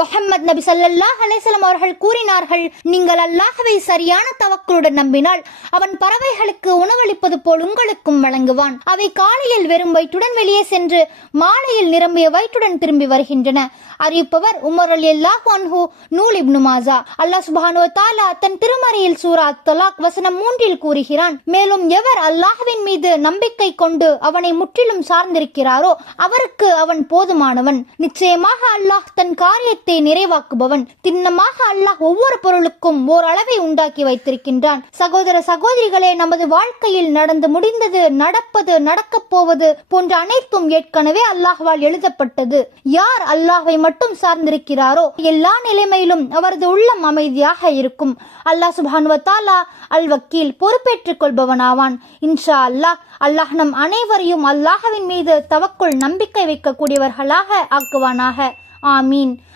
முஹம்மது நபி ஸல்லல்லாஹு அலைஹி வஸல்லம் அவர்கள் கூறினார்கள், நீங்கள் அல்லாஹ்வை சரியான தவக்குலுடன் நம்பினால் அவன் பறவைகளுக்கு உணவளிப்பது போல் உங்களுக்கும் வழங்குவான். அவை காலையில் வெறும் வயிற்றுடன் வெளியே சென்று மாலையில் நிரம்பிய வயிற்றுடன் திரும்பி வருகின்றன. அறிவிப்பவர் உமர் ரலியல்லாஹு அன்ஹு, நூல் இப்னு மாஜா. அல்லாஹ் சுப்ஹானஹு வ தஆலா தன் திருமறையில் சூரா அத்-தலாக் வசனம் 3 கூறுகிறான், மேலும் எவர் அல்லாஹ்வின் மீது நம்பிக்கை கொண்டு அவனை முற்றிலும் சார்ந்திருக்கிறாரோ அவருக்கு அவன் போதுமானவன். நிச்சயமாக அல்லாஹ் தன் காரியத்தை நிறைவாக்குபவன். திண்ணமாக அல்லாஹ் ஒவ்வொரு பொருளுக்கும் ஓர் அளவை உண்டாக்கி வைத்திருக்கின்றான். சகோதர சகோதரிகளே, நமது வாழ்க்கையில் நடந்து முடிந்தது, நடப்பது, நடக்கப் போவது போன்ற அனைத்தும் ஏற்கனவே அல்லாஹ்வால் எழுதப்பட்டது. யார் அல்லாஹ்வை மட்டும் சார்ந்திருக்கிறாரோ எல்லா நிலைமையிலும் அவரது உள்ளம் அமைதியாக இருக்கும். அல்லாஹ் சுப்ஹானஹு வ தஆலா அல் வக்கீல், பொறுப்பேற்றுக் கொள்பவனாவான். இன்ஷா அல்லாஹ், அல்லாஹ் நம் அனைவரையும் அல்லாஹ்வின் மீது தவக்குள் நம்பிக்கை வைக்கக்கூடியவர்களாக ஆக்குவானாக. ஆமீன்.